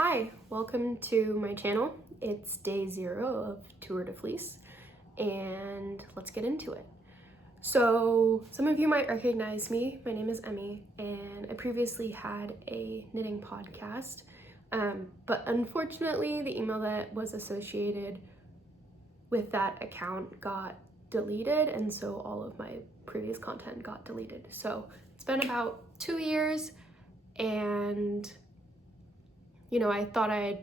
Hi, welcome to my channel. It's day 0 of Tour de Fleece, and let's get into it. So some of you might recognize me. My name is Emmy, and I previously had a knitting podcast, but unfortunately the email that was associated with that account got deleted, and so all of my previous content got deleted. So it's been about 2 years, and I thought I'd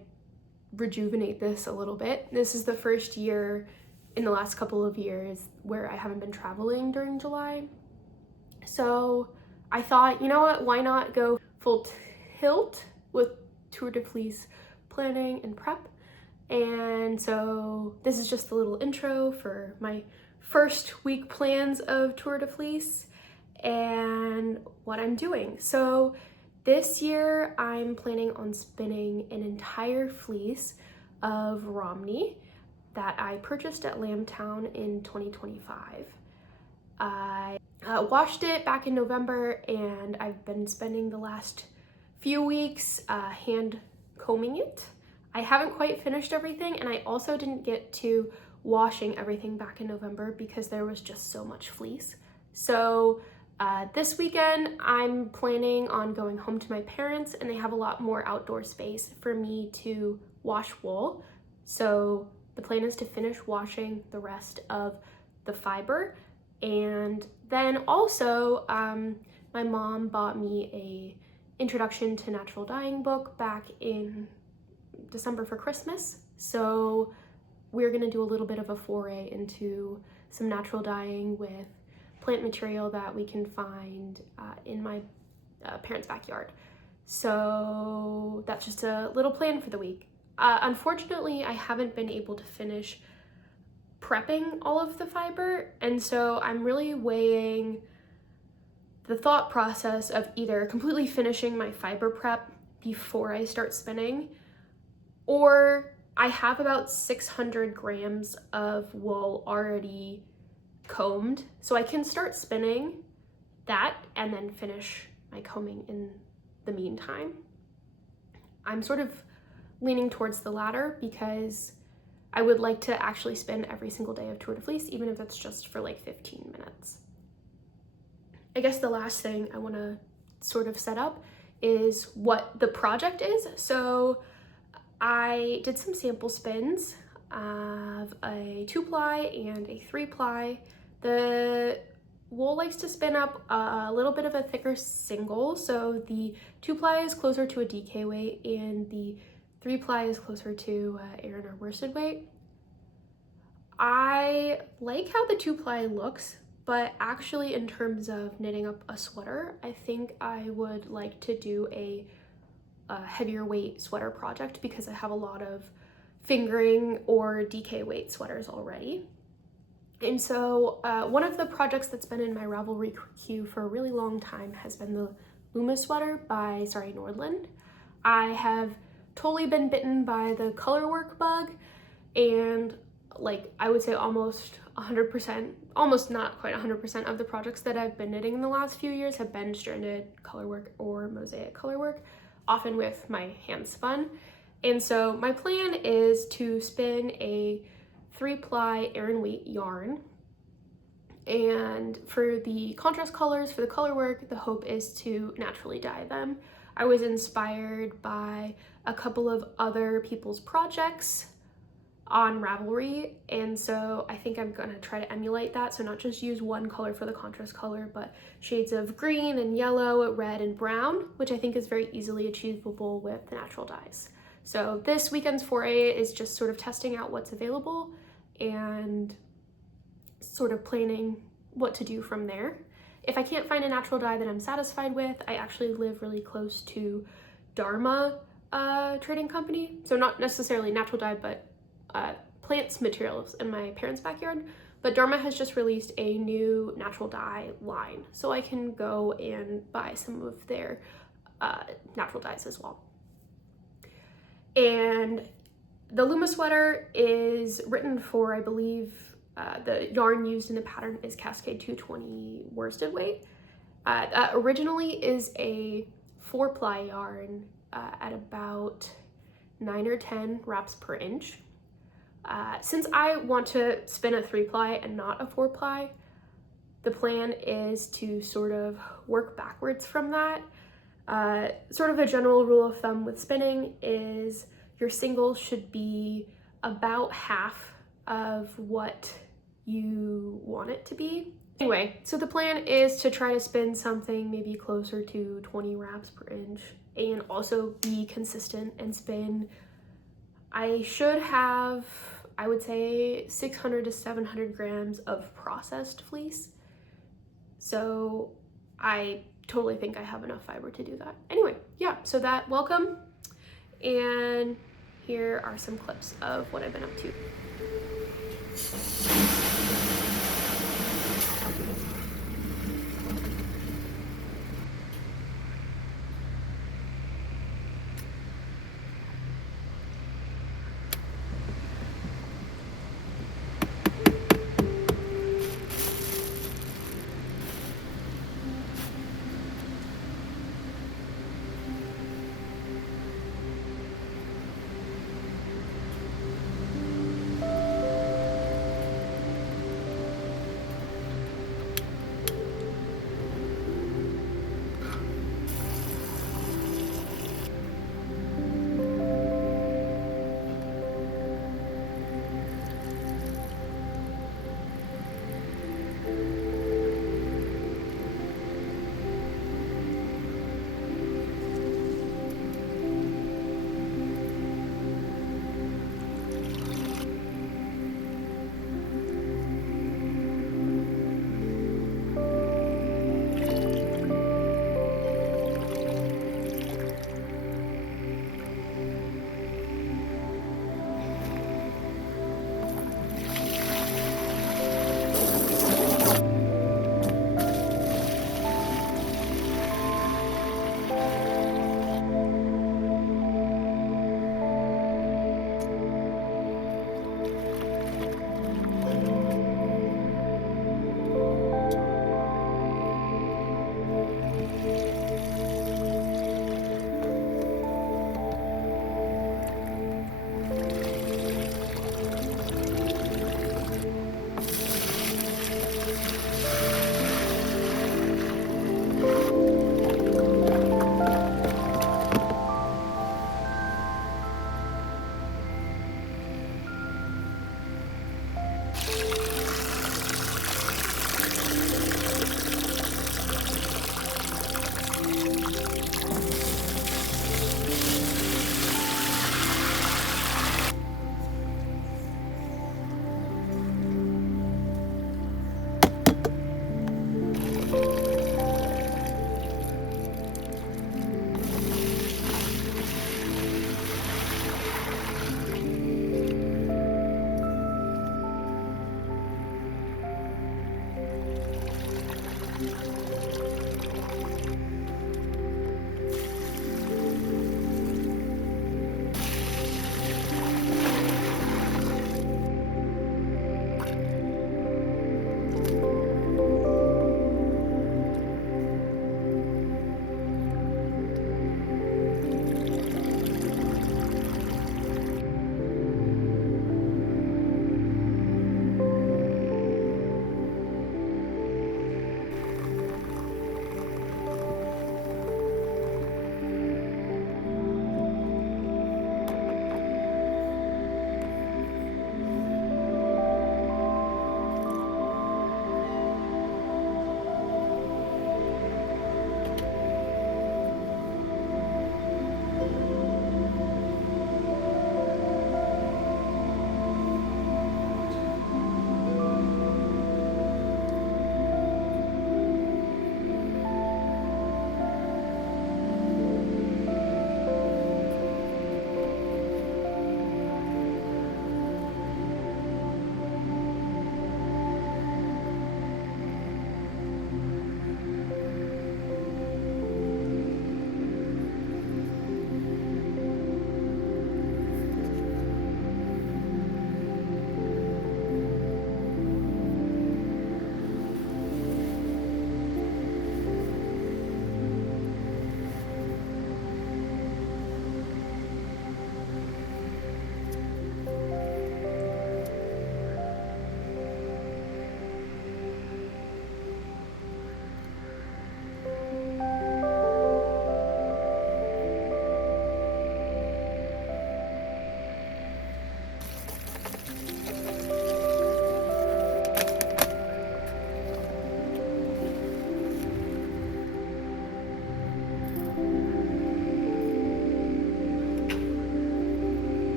rejuvenate this a little bit. This is the first year in the last couple of years where I haven't been traveling during July. So I thought, you know what, why not go full tilt with Tour de Fleece planning and prep? And so this is just a little intro for my first week plans of Tour de Fleece and what I'm doing. So this year, I'm planning on spinning an entire fleece of Romney that I purchased at Lambtown in 2025. I washed it back in November, and I've been spending the last few weeks hand combing it. I haven't quite finished everything, and I also didn't get to washing everything back in November because there was just so much fleece. So this weekend, I'm planning on going home to my parents, and they have a lot more outdoor space for me to wash wool. So the plan is to finish washing the rest of the fiber. And then also, my mom bought me a Introduction to Natural Dyeing book back in December for Christmas. So we're gonna do a little bit of a foray into some natural dyeing with plant material that we can find in my parents' backyard. So that's just a little plan for the week. Unfortunately, I haven't been able to finish prepping all of the fiber, and so I'm really weighing the thought process of either completely finishing my fiber prep before I start spinning, or I have about 600 grams of wool already combed, so I can start spinning that and then finish my combing in the meantime. I'm sort of leaning towards the latter because I would like to actually spin every single day of Tour de Fleece, even if it's just for like 15 minutes. I guess the last thing I want to sort of set up is what the project is. I did some sample spins of a 2-ply and a 3-ply. The wool likes to spin up a little bit of a thicker single, so the 2-ply is closer to a DK weight and the 3-ply is closer to Aran or worsted weight. I like how the 2-ply looks, but actually in terms of knitting up a sweater, I think I would like to do a heavier weight sweater project because I have a lot of fingering or DK weight sweaters already. And so one of the projects that's been in my Ravelry queue for a really long time has been the Lumme sweater by Sari Nordlund. I have totally been bitten by the color work bug, and I would say almost 100%, almost not quite 100% of the projects that I've been knitting in the last few years have been stranded colorwork or mosaic colorwork, often with my hand spun. And so my plan is to spin a 3-ply Aran weight yarn, and for the contrast colors, for the color work, the hope is to naturally dye them. I was inspired by a couple of other people's projects on Ravelry, and so I think I'm gonna try to emulate that, so not just use one color for the contrast color, but shades of green and yellow, red and brown, which I think is very easily achievable with the natural dyes. So this weekend's foray is just sort of testing out what's available and sort of planning what to do from there. If I can't find a natural dye that I'm satisfied with, I actually live really close to Dharma trading company. So not necessarily natural dye, but plants materials in my parents' backyard. But Dharma has just released a new natural dye line, so I can go and buy some of their natural dyes as well. And the Lumme sweater is written for, I believe, the yarn used in the pattern is Cascade 220 worsted weight. Originally is a 4-ply yarn at about 9 or 10 wraps per inch. Since I want to spin a 3-ply and not a 4-ply, the plan is to sort of work backwards from that. Sort of a general rule of thumb with spinning is your single should be about half of what you want it to be. Anyway, so the plan is to try to spin something maybe closer to 20 wraps per inch and also be consistent and spin. I should have, I would say, 600 to 700 grams of processed fleece. So I totally think I have enough fiber to do that. Anyway, yeah, so that, welcome. And here are some clips of what I've been up to.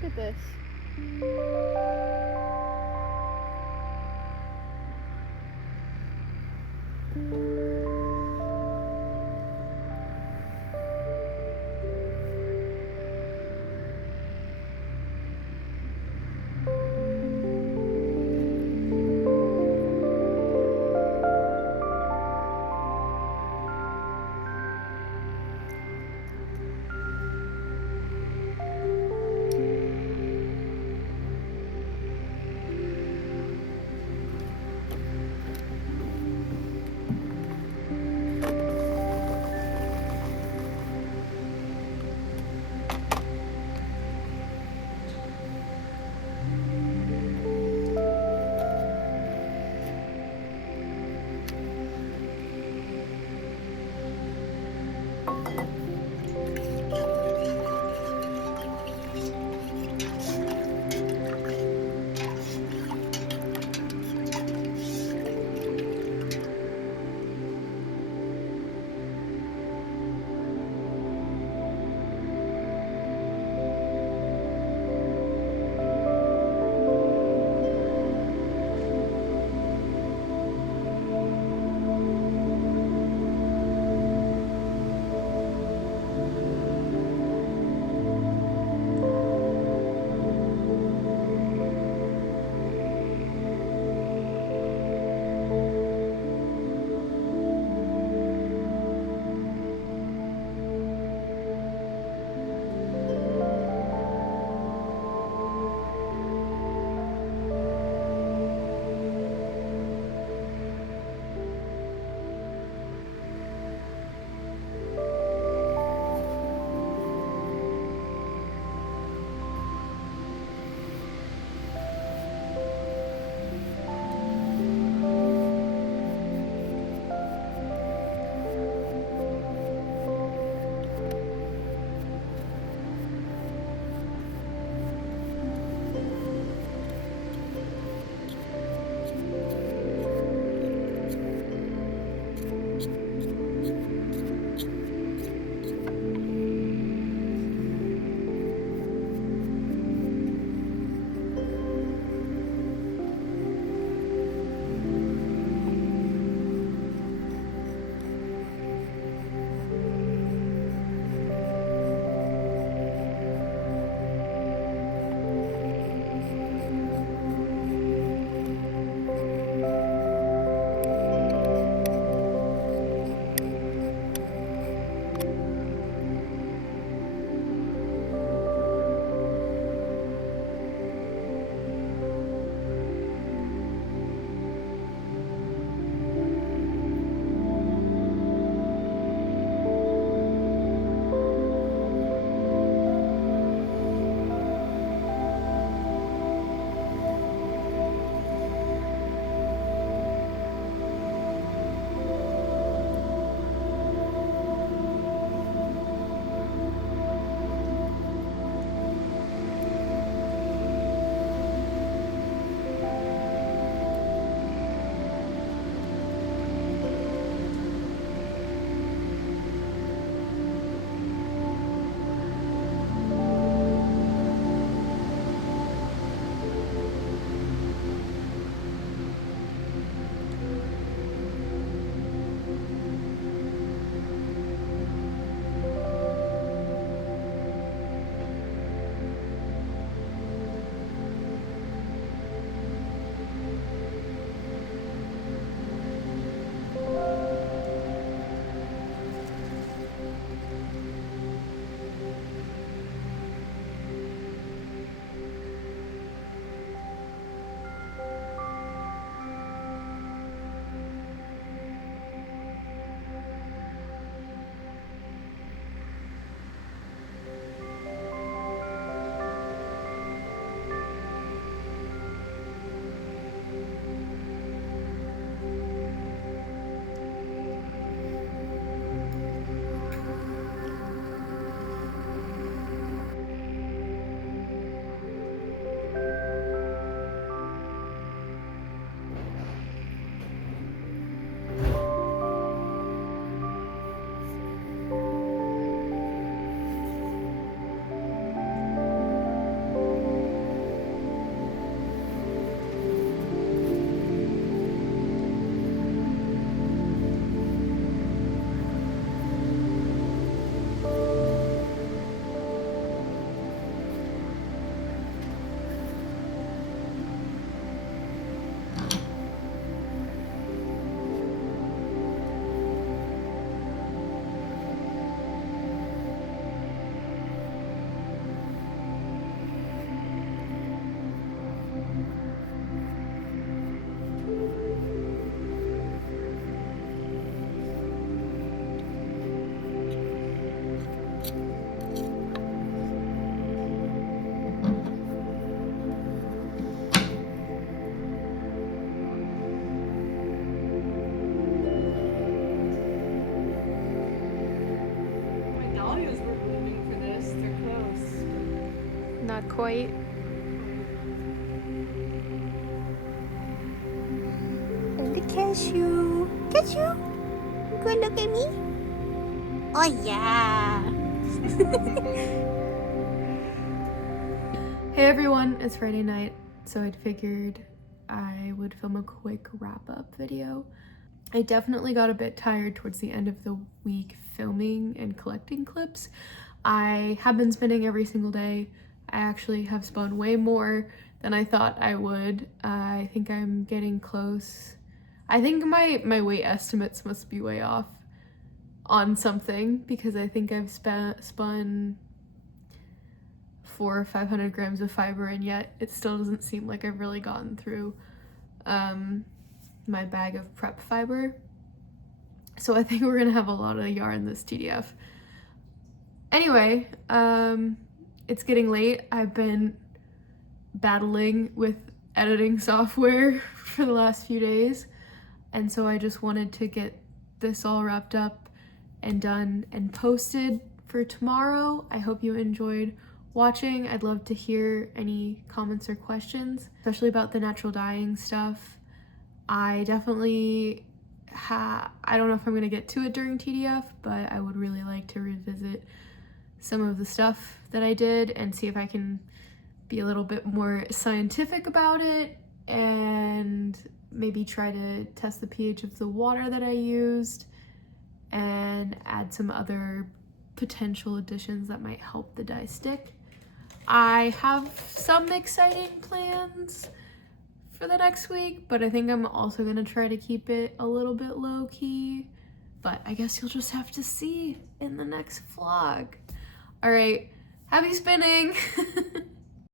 Look at this. not quite. And the cashew. Cashew? Go look at me. Oh yeah. Hey everyone, it's Friday night, so I'd figured I would film a quick wrap-up video. I definitely got a bit tired towards the end of the week filming and collecting clips. I have been spinning every single day. I actually have spun way more than I thought I would. I think I'm getting close. I think my weight estimates must be way off on something, because I think I've spun 400 or 500 grams of fiber, and yet it still doesn't seem like I've really gotten through my bag of prep fiber. So I think we're gonna have a lot of yarn this TDF. Anyway, it's getting late. I've been battling with editing software for the last few days, and so I just wanted to get this all wrapped up and done and posted for tomorrow. I hope you enjoyed watching. I'd love to hear any comments or questions, especially about the natural dyeing stuff. I definitely I don't know if I'm gonna get to it during TDF, but I would really like to revisit some of the stuff that I did and see if I can be a little bit more scientific about it, and maybe try to test the pH of the water that I used and add some other potential additions that might help the dye stick. I have some exciting plans for the next week, but I think I'm also gonna try to keep it a little bit low key, but I guess you'll just have to see in the next vlog. All right, happy spinning.